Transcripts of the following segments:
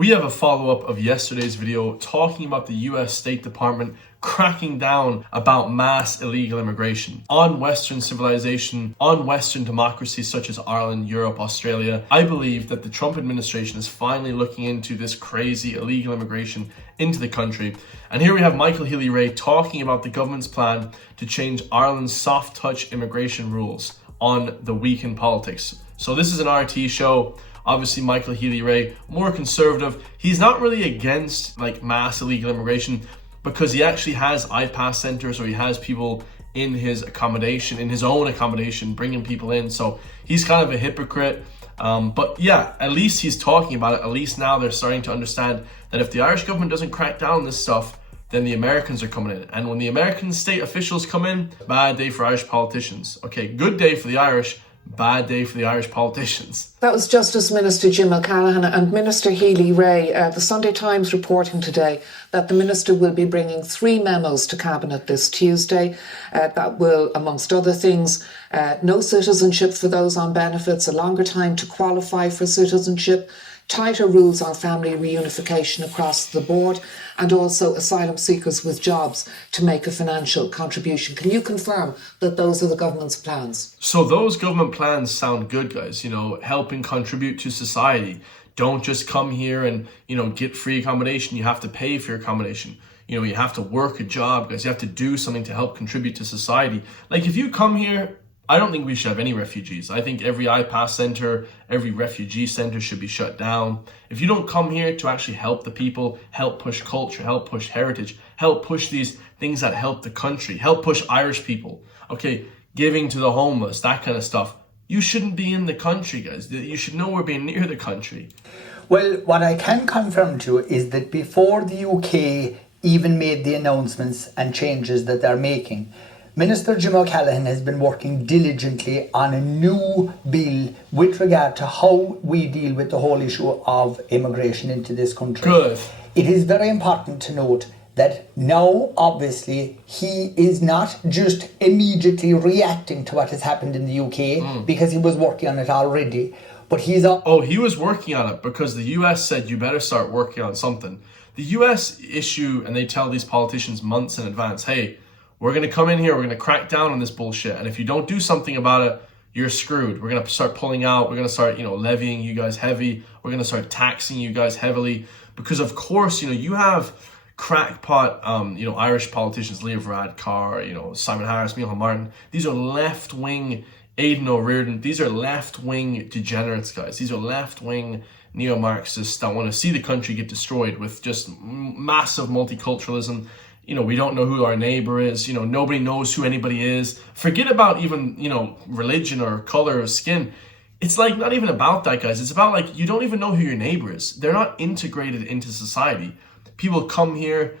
We have a follow-up of yesterday's video talking about the US State Department cracking down about mass illegal immigration on Western civilization, on Western democracies such as Ireland, Europe, Australia. I believe that the Trump administration is finally looking into this crazy illegal immigration into the country. And here we have Michael Healy-Rae talking about the government's plan to change Ireland's soft touch immigration rules on the week in politics. So this is an RT show. Obviously, Michael Healy-Rae, more conservative. He's not really against like mass illegal immigration because he actually has IPASS centers, or he has people in his accommodation, in his own accommodation, bringing people in. So he's kind of a hypocrite. But yeah, at least he's talking about it. At least now they're starting to understand that if the Irish government doesn't crack down on this stuff, then the Americans are coming in. And when the American state officials come in, bad day for Irish politicians. Okay, good day for the Irish, bad day for the Irish politicians. That was Justice Minister Jim O'Callaghan and Minister Healy-Rae. The Sunday Times reporting today that the Minister will be bringing 3 memos to Cabinet this Tuesday. That will, amongst other things, no citizenship for those on benefits, a longer time to qualify for citizenship, tighter rules on family reunification across the board, and also asylum seekers with jobs to make a financial contribution. Can you confirm that those are the government's plans? So those government plans sound good, guys. You know, helping contribute to society. Don't just come here and, get free accommodation. You have to pay for your accommodation. You have to work a job, guys. You have to do something to help contribute to society. Like if you come here, I don't think we should have any refugees. I think every IPASS center, every refugee center should be shut down. If you don't come here to actually help the people, help push culture, help push heritage, help push these things that help the country, help push Irish people, okay, giving to the homeless, that kind of stuff, you shouldn't be in the country, guys. You should nowhere be near the country. Well, what I can confirm to you is that before the UK even made the announcements and changes that they're making, Minister Jim O'Callaghan has been working diligently on a new bill with regard to how we deal with the whole issue of immigration into this country. Good. It is very important to note that now, obviously, he is not just immediately reacting to what has happened in the UK because he was working on it already, but he's... he was working on it because the US said you better start working on something. The US issue, and they tell these politicians months in advance, hey, we're going to come in here, we're going to crack down on this bullshit. And if you don't do something about it, you're screwed. We're going to start pulling out. We're going to start, levying you guys heavy. We're going to start taxing you guys heavily. Because of course, you have crackpot, Irish politicians, Leo Varadkar, Simon Harris, Micheál Martin. These are left-wing Aidan O'Riordan. These are left-wing degenerates, guys. These are left-wing neo-Marxists that want to see the country get destroyed with just massive multiculturalism. We don't know who our neighbor is. Nobody knows who anybody is. Forget about even, religion or color or skin. It's like not even about that, guys. It's about like you don't even know who your neighbor is. They're not integrated into society. People come here,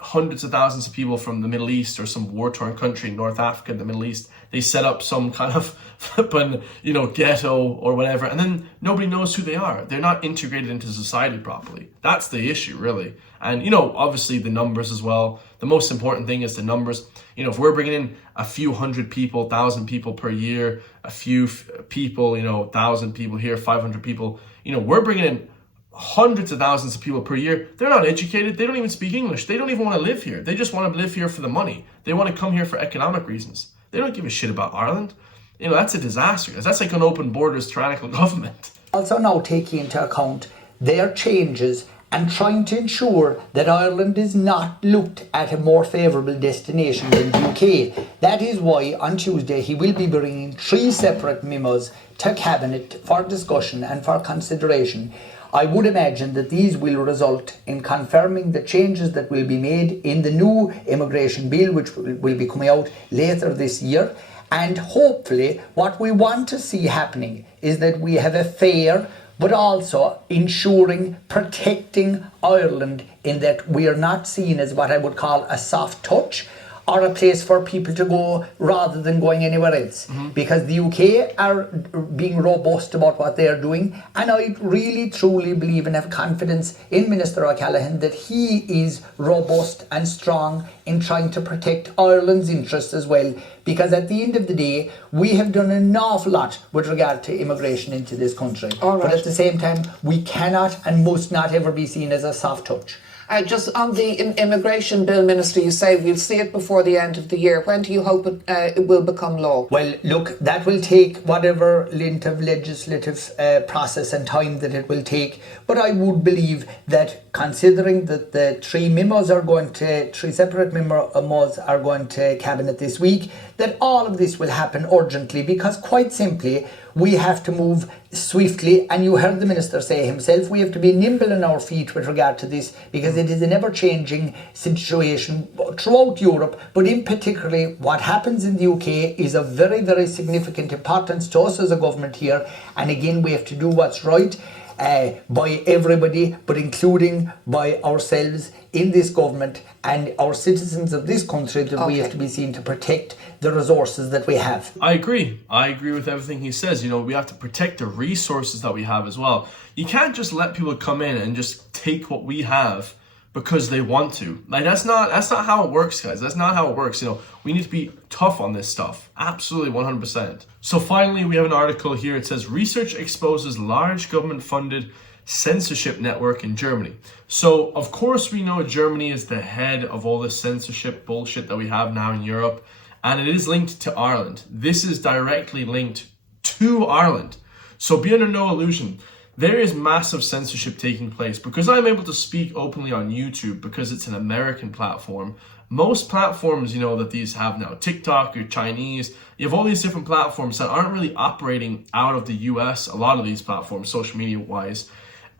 hundreds of thousands of people from the Middle East or some war-torn country in North Africa, the Middle East. They set up some kind of flippin', ghetto or whatever, and then nobody knows who they are. They're not integrated into society properly. That's the issue, really. And, obviously the numbers as well. The most important thing is the numbers. If we're bringing in a few hundred people, 1,000 people per year, a few people, 1,000 people here, 500 people, we're bringing in hundreds of thousands of people per year. They're not educated. They don't even speak English. They don't even want to live here. They just want to live here for the money. They want to come here for economic reasons. They don't give a shit about Ireland. That's a disaster. That's like an open borders tyrannical government. Also now taking into account their changes and trying to ensure that Ireland is not looked at a more favourable destination than the UK. That is why on Tuesday he will be bringing 3 separate memos to Cabinet for discussion and for consideration. I would imagine that these will result in confirming the changes that will be made in the new immigration bill, which will be coming out later this year. And hopefully what we want to see happening is that we have a fair, but also ensuring, protecting Ireland in that we are not seen as what I would call a soft touch. or a place for people to go rather than going anywhere else. Because the UK are being robust about what they are doing, and I really truly believe and have confidence in Minister O'Callaghan that he is robust and strong in trying to protect Ireland's interests as well, because at the end of the day we have done an awful lot with regard to immigration into this country. All right. But at the same time we cannot and must not ever be seen as a soft touch. Just on the immigration bill, Minister, you say we'll see it before the end of the year. When do you hope it will become law? Well, look, that will take whatever length of legislative process and time that it will take. But I would believe that, considering that the three separate memos are going to Cabinet this week, that all of this will happen urgently, because quite simply we have to move swiftly, and you heard the Minister say himself, we have to be nimble on our feet with regard to this, because it is an ever-changing situation throughout Europe, but in particularly what happens in the UK is of very, very significant importance to us as a government here. And again, we have to do what's right by everybody, but including by ourselves in this government and our citizens of this country, that we have to be seen to protect the resources that we have. I agree with everything he says. We have to protect the resources that we have as well. You can't just let people come in and just take what we have because they want to. Like, that's not how it works, guys. That's not how it works. We need to be tough on this stuff. Absolutely, 100%. So finally, we have an article here. It says, research exposes large government-funded censorship network in Germany. So, of course, we know Germany is the head of all this censorship bullshit that we have now in Europe, and it is linked to Ireland. This is directly linked to Ireland. So be under no illusion. There is massive censorship taking place. Because I'm able to speak openly on YouTube, because it's an American platform, most platforms, that these have now, TikTok or Chinese, you have all these different platforms that aren't really operating out of the US, a lot of these platforms, social media wise,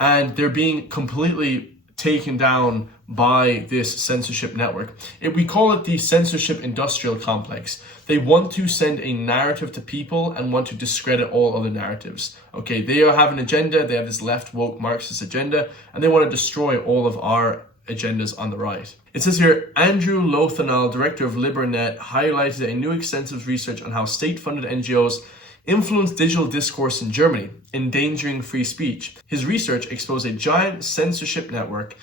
and they're being completely taken down by this censorship network. We call it the censorship industrial complex. They want to send a narrative to people and want to discredit all other narratives. Okay, they have an agenda, they have this left woke Marxist agenda, and they want to destroy all of our agendas on the right. It says here, Andrew Lothanal, director of LiberNet, highlighted a new extensive research on how state-funded NGOs influence digital discourse in Germany, endangering free speech. His research exposed a giant censorship network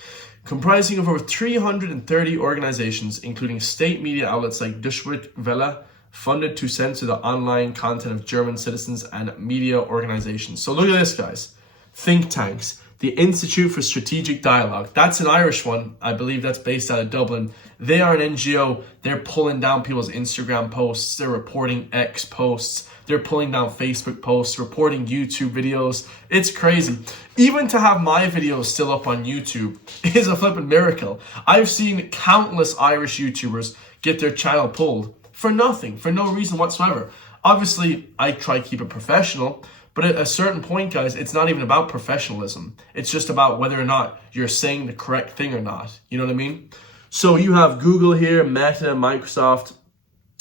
comprising of over 330 organizations, including state media outlets like Deutsche Welle, funded to censor the online content of German citizens and media organizations. So look at this, guys. Think tanks. The Institute for Strategic Dialogue. That's an Irish one. I believe that's based out of Dublin. They are an NGO. They're pulling down people's Instagram posts. They're reporting X posts. They're pulling down Facebook posts, reporting YouTube videos. It's crazy. Even to have my videos still up on YouTube is a flippin' miracle. I've seen countless Irish YouTubers get their channel pulled for nothing, for no reason whatsoever. Obviously, I try to keep it professional, but at a certain point, guys, it's not even about professionalism. It's just about whether or not you're saying the correct thing or not. You know what I mean? So you have Google here, Meta, Microsoft,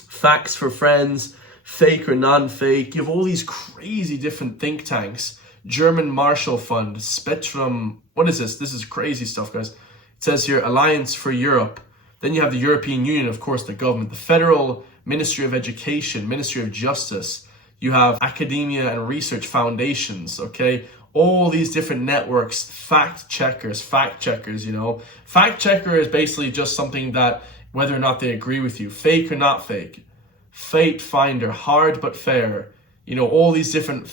Facts for Friends, Fake or Non-Fake. You have all these crazy different think tanks. German Marshall Fund, Spectrum. What is this? This is crazy stuff, guys. It says here, Alliance for Europe. Then you have the European Union, of course, the government, the Federal Ministry of Education, Ministry of Justice. You have academia and research foundations, okay? All these different networks, fact checkers. Fact checker is basically just something that, whether or not they agree with you, fake or not fake. Fate Finder, Hard But Fair. All these different,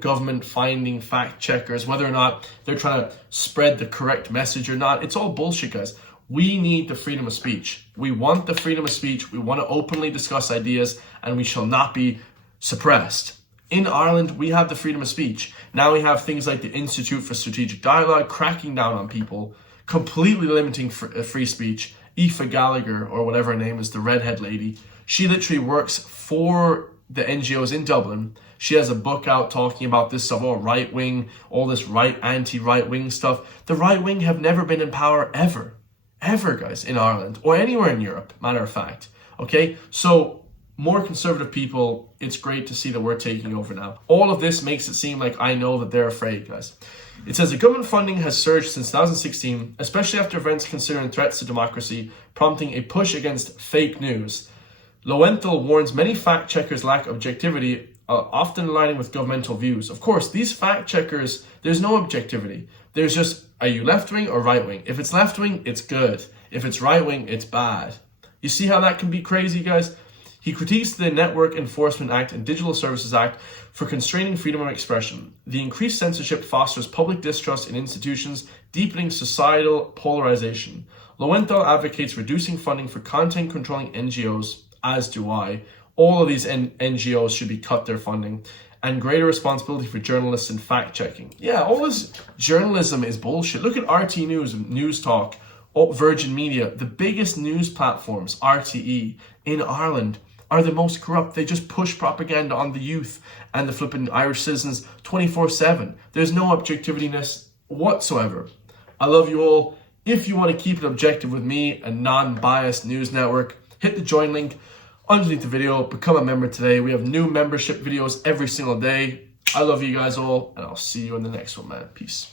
government finding fact checkers, whether or not they're trying to spread the correct message or not. It's all bullshit, guys. We need the freedom of speech. We want the freedom of speech. We want to openly discuss ideas, and we shall not be suppressed. In Ireland, we have the freedom of speech. Now we have things like the Institute for Strategic Dialogue cracking down on people, completely limiting free speech. Aoife Gallagher, or whatever her name is, the redhead lady, she literally works for the NGOs in Dublin. She has a book out talking about this stuff, all right-wing, all this anti-right-wing stuff. The right-wing have never been in power ever, guys, in Ireland, or anywhere in Europe, matter of fact. Okay, so more conservative people, it's great to see that we're taking over now. All of this makes it seem like I know that they're afraid, guys. It says the government funding has surged since 2016, especially after events considering threats to democracy, prompting a push against fake news. Lowenthal warns many fact checkers lack objectivity, often aligning with governmental views. Of course, these fact checkers, there's no objectivity. There's just, are you left-wing or right-wing? If it's left-wing, it's good. If it's right-wing, it's bad. You see how that can be crazy, guys? He critiques the Network Enforcement Act and Digital Services Act for constraining freedom of expression. The increased censorship fosters public distrust in institutions, deepening societal polarization. Lowenthal advocates reducing funding for content-controlling NGOs, as do I. All of these NGOs should be cut their funding. And greater responsibility for journalists and fact-checking. Yeah, all this journalism is bullshit. Look at RT News, News Talk, Virgin Media. The biggest news platforms, RTE, in Ireland, are the most corrupt. They just push propaganda on the youth and the flipping Irish citizens 24/7. There's no objectivityness whatsoever. I love you all. If you want to keep it objective with me, a non-biased news network, hit the join link underneath the video. Become a member today. We have new membership videos every single day. I love you guys all, and I'll see you in the next one, man. Peace.